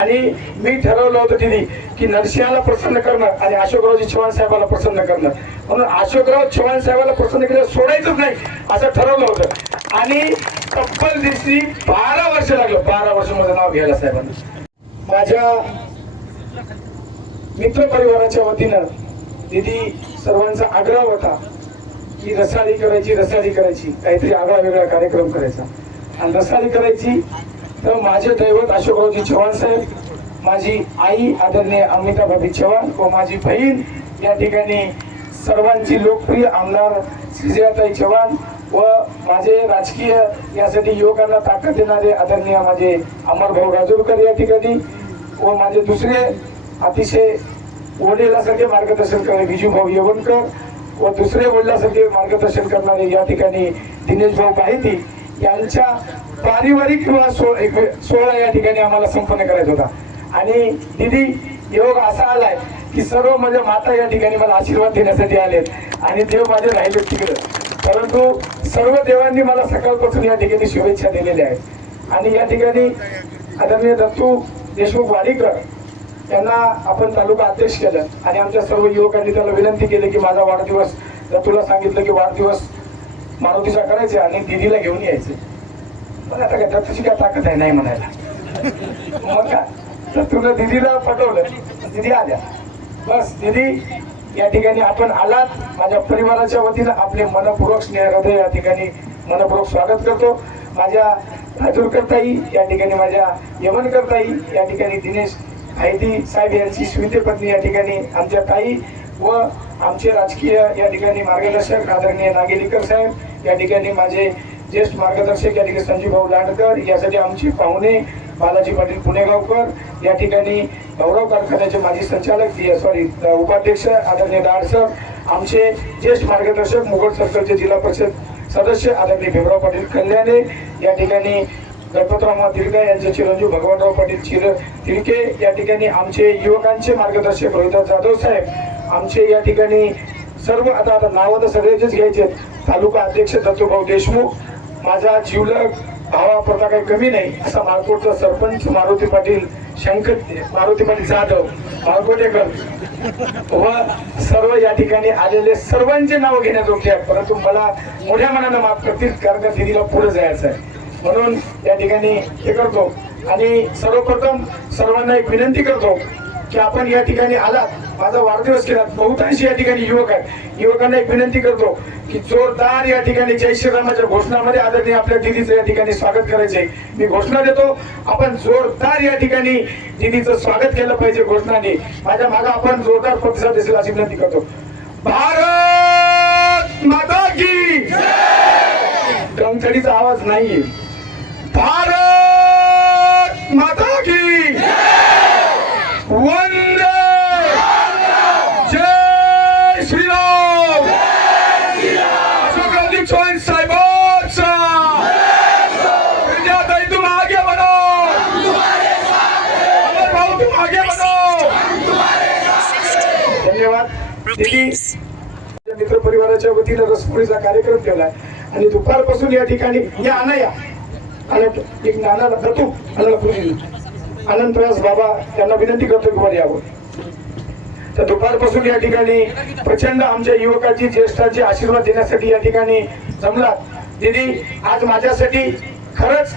आणि मी ठरवलं होतं तिने की नरसिंहाला प्रसन्न करणं आणि अशोकरावजी चव्हाण साहेबाला प्रसन्न करणं म्हणून अशोकराव चव्हाण साहेबाला प्रसन्न केलं सोडायचंच नाही असं ठरवलं होतं. आणि तब्बल दिवशी बारा वर्ष लागलं. बारा वर्ष माझं नाव घ्यायला साहेबांना. माझ्या मित्र परिवाराच्या वतीनं दिदी सर्वांचा आग्रह होता की रसाळी करायची रसाळी करायची. काहीतरी आगळा वेगळा कार्यक्रम करायचा. आणि रसाळी करायची तर माझे दैवत अशोकरावजी चव्हाण साहेब माझी आई आदरणीय अमिताभाभी चव्हाण व माझी बहीण या ठिकाणी सर्वांची लोकप्रिय आमदार श्रीजयाताई चव्हाण व माझे राजकीय यासाठी युवकांना ताकद देणारे आदरणीय माझे अमरभाऊ राजूरकर या ठिकाणी व माझे दुसरे अतिशय वडिलासारखे मार्गदर्शन करणारे विजूभाऊ यवनकर व दुसरे वडिलासारखे मार्गदर्शन करणारे या ठिकाणी दिनेश भाऊ माहिती यांच्या पारिवारिक किंवा सोहळा या ठिकाणी आम्हाला संपन्न करायचा होता. आणि दिदी योग असा आलाय की सर्व माझ्या माता या ठिकाणी मला आशीर्वाद देण्यासाठी आलेत आणि देव माझे राहिले तिकडे. परंतु सर्व देवांनी मला सकाळपासून या ठिकाणी शुभेच्छा दिलेल्या आहेत. आणि या ठिकाणी आदरणीय दत्तू देशमुख वाडीकर त्यांना आपण तालुका अध्यक्ष केलं. आणि आमच्या सर्व युवकांनी त्याला विनंती केली की माझा वाढदिवस दत्तूला सांगितलं की वाढदिवस मारुतीचा करायचे आणि दिदीला घेऊन यायचे. पण आता काय तुझी काय ताकद आहे नाही म्हणायला. मग काय? तर तुला दिदीला पटवलं. दिदी आल्या. बस दिदी या ठिकाणी आपण आलात. माझ्या परिवाराच्या वतीनं आपले मनपूर्वक स्नेहृदय या ठिकाणी मनपूर्वक स्वागत करतो. माझ्या राजूरकर ताई या ठिकाणी माझ्या यमनकर ताई या ठिकाणी दिनेश हायदी साहेब यांची स्मिते पत्नी या ठिकाणी आमच्या ताई व आमचे राजकीय या ठिकाणी मार्गदर्शक आदरणीय नागेलीकर साहेब या ठिकाणी माझे ज्येष्ठ मार्गदर्शक या ठिकाणी संजीव भाऊ लांडकर यासाठी आमचे पाहुणे बालाजी पाटील पुणेगावकर या ठिकाणी गौरव कारखान्याचे माजी संचालक सॉरी उपाध्यक्ष आदरणीय दाड सर आमचे ज्येष्ठ मार्गदर्शक मुघल सर्कलचे जिल्हा परिषद सदस्य आदरणीय भीमराव पाटील कल्याणे या ठिकाणी गणपतराव तिरका यांचे चिरंजीव भगवानराव पाटील चिर तिरके या ठिकाणी आमचे युवकांचे मार्गदर्शक रोहिदास जाधव साहेब आमचे या ठिकाणी सर्व आता आता नावं तर सगळ्याचेच घ्यायचे तालुका अध्यक्ष दत्तूभाऊ देशमुख माझा जीवलग भावापुरता काही कमी नाही असा मालकोटचा सरपंच मारुती पाटील शंकर मारुती पाटील जाधव मालकोटेकर व सर्व या ठिकाणी आलेले सर्वांचे नाव घेण्याजोगे आहेत. परंतु मला मोठ्या मनानं माफ करतील कारण का दिदीला पुढे जायचं आहे. म्हणून या ठिकाणी हे करतो. आणि सर्वप्रथम सर्वांना एक विनंती करतो की आपण या ठिकाणी आलात. माझा वाढदिवस केला. बहुतांशी या ठिकाणी युवक आहेत. युवकांना एक विनंती करतो की जोरदार या ठिकाणी जय श्रीरामाच्या घोषणामध्ये आदरणीय आपल्या दिदीचं या ठिकाणी स्वागत करायचंय. मी घोषणा देतो आपण जोरदार या ठिकाणी दिदीचं स्वागत केलं पाहिजे घोषणाने. माझ्या मागा आपण जोरदार प्रतिसाद दिसेल अशी विनंती करतो. भारत माता की डमथडीचा आवाज नाहीये. भारत माता की वंदे जय श्रीराम अशोकरावजी चव्हाण साहेबांचा विजयाताई तुम आगे बढ़ो अमर भाऊ तुम आगे बढ़ो। धन्यवाद। मित्र परिवाराच्या वतीनं रसपुरीचा कार्यक्रम केलाय आणि दुपारपासून या ठिकाणी या आणा या एक नाना दत्तू आनंद प्रयास बाबा यांना विनंती करतो की वर यावं. तर दुपारपासून या ठिकाणी प्रचंड आमच्या युवकाची ज्येष्ठाची आशीर्वाद देण्यासाठी या ठिकाणी जमलात. दिदी आज माझ्यासाठी खरंच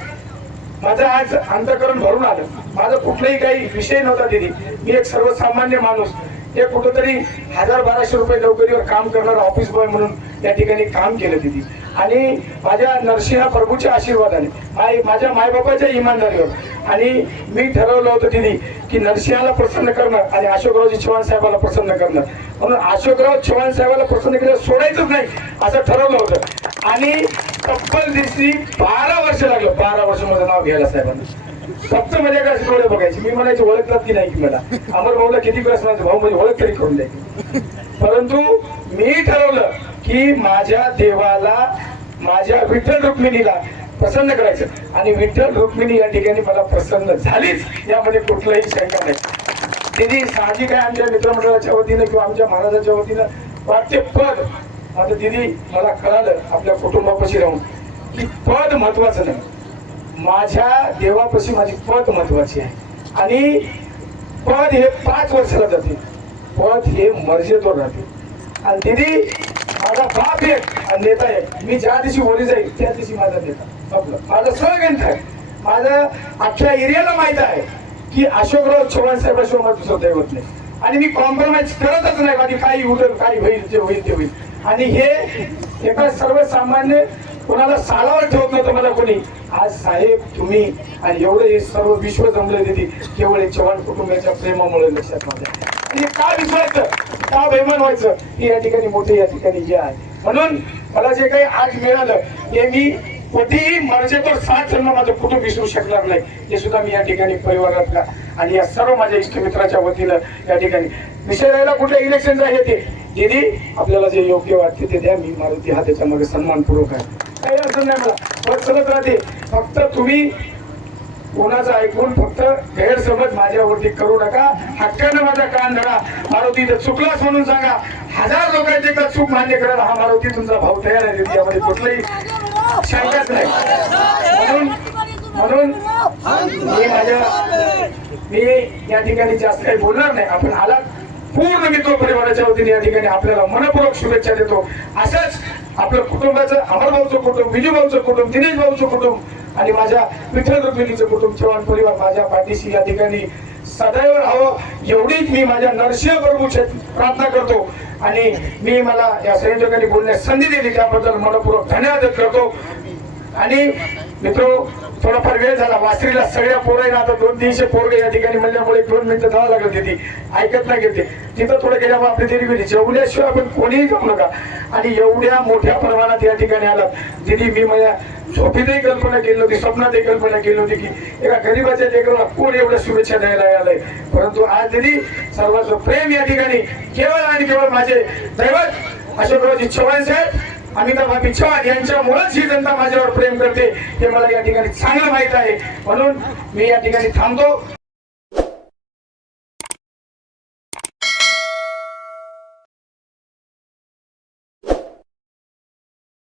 माझं आज अंतकरण भरून आलं. माझा कुठलाही काही विषय नव्हता दिदी मी एक सर्वसामान्य माणूस. हे कुठंतरी हजार बाराशे रुपये नोकरीवर काम करणारा ऑफिस बॉय म्हणून या ठिकाणी काम केलं तिथे. आणि माझ्या नरसिंह प्रभूच्या आशीर्वादाने माय माझ्या मायबापाच्या इमानदारीवर. आणि मी ठरवलं होतं तिने की नरसिंहाला प्रसन्न करणं आणि अशोकरावजी चव्हाण साहेबाला प्रसन्न करणं म्हणून अशोकराव चव्हाण साहेबाला प्रसन्न केलं सोडायचंच नाही असं ठरवलं होतं. आणि तब्बल दिवशी बारा वर्ष लागलं बारा वर्ष माझं नाव घ्यायला साहेबांना. फक्त माझ्या काय डोळे बघायचे मी म्हणायचे ओळखलात की नाही की मला अमर भाऊला किती वेळेस म्हणायचं भाऊ म्हणजे ओळख तरी करून द्यायची परंतु मी ठरवलं की माझ्या देवाला माझ्या विठ्ठल रुक्मिणीला प्रसन्न करायचं. आणि विठ्ठल रुक्मिणी या ठिकाणी मला प्रसन्न झालीच यामध्ये कुठलाही शंका नाही. दिदी साहजिक आहे आमच्या मित्रमंडळाच्या वतीनं किंवा आमच्या महाराजाच्या वतीनं? वाटते पद आता दिदी मला कळालं आपल्या कुटुंबापाशी राहून. की पद महत्वाचं नाही. माझ्या देवापाशी माझी पद महत्वाची आहे. आणि पद हे पाच वर्षाला जाते. पद हे मर्जेतवर राहते. आणि दिदी माझा बाप एक आणि नेता एक. मी ज्या दिवशी वरी जाईल त्या दिवशी माझा नेता. संपलं. माझं सगळं आहे माझं अख्ख्या एरियाला माहीत आहे की अशोकराव चव्हाण साहेबाशिवाय माझं दुसरं दैवत नाही. आणि मी कॉम्प्रोमाइज करतच नाही. बाकी काही उठल काही होईल जे होईल ते होईल. आणि हे एका सर्वसामान्य कोणाला सालावर ठेवत नव्हतं मला कोणी. आज साहेब तुम्ही आणि एवढं हे सर्व विश्व जमलं दिली केवळ चव्हाण कुटुंबाच्या प्रेमामुळे लक्षात माझ्या. का विसरायचं? का बेमान व्हायचं? हे या ठिकाणी मोठे या ठिकाणी जे आहे. म्हणून मला जे काही आज मिळालं हे मी कधीही मर्जेवर सात जन्म माझं कुटुंब विसरू शकणार नाही. हे सुद्धा मी या ठिकाणी परिवारातला आणि या सर्व माझ्या इष्टमित्राच्या वतीनं या ठिकाणी विषय राहिला कुठल्या इलेक्शनचा येते ते? दिदी आपल्याला जे योग्य वाटते ते द्या. मी मारुती हा त्याच्यामध्ये सन्मानपूर्वक आहे. काही अडचण नाही मला. पद चलत राहते. फक्त तुम्ही कोणाचं ऐकून फक्त गैरसमज माझ्यावरती करू नका. हक्कानं माझा कान धरा. मारुती तर चुकलाच म्हणून सांगा. हजार लोकांचे का चूक मान्य करायला हा मारुती तुमचा भाऊ तयार आहे. त्यामध्ये कुठलंही शंकाच नाही. म्हणून म्हणून मी माझ्या मी या ठिकाणी जास्त काही बोलणार नाही. आपण आला पूर्ण मित्र परिवाराच्या वतीने या ठिकाणी आपल्याला मनपूर्वक शुभेच्छा देतो. असंच आपलं कुटुंबाचं अमरभाऊचं कुटुंब विजूभाऊचं कुटुंब दिनेश भाऊचं कुटुंब आणि माझ्या मित्र रुक्मिणीचं कुटुंब चव्हाण परिवार माझ्या पाठीशी या ठिकाणी सदैव राहावं एवढीच मी माझ्या नरसिंह प्रभू प्रार्थना करतो. आणि मी मला या संयोजकांनी बोलण्यास संधी दिली त्याबद्दल मनपूर्वक धन्यवाद करतो. आणि मित्र थोडाफार वेळ झाला. वासरीला सगळ्या पोरांना आता दोन तीनशे पोरगे या ठिकाणी म्हणल्यामुळे एक दोन मिनिटं जावं लागत तिथे ऐकत नाही घेते तिथं थोडं गेल्यामुळे आपली देरी गेली. जेवल्याशिवाय आपण कोणीही जाऊ नका. आणि एवढ्या मोठ्या प्रमाणात या ठिकाणी आलात. दिदी मी माझ्या झोपीतही कल्पना केली होती स्वप्नातही कल्पना केली होती की एका गरीबाच्या लेकराला कोण एवढ्या शुभेच्छा द्यायला आलाय. परंतु आज दिदी सर्वांचं प्रेम या ठिकाणी केवळ आणि केवळ माझे दैवत अशोकरावजी चव्हाण साहेब अमिताभ चव्हाण यांच्यामुळेच ही जनता माझ्यावर प्रेम करते हे मला या ठिकाणी चांगलं माहीत आहे. म्हणून मी या ठिकाणी थांबतो.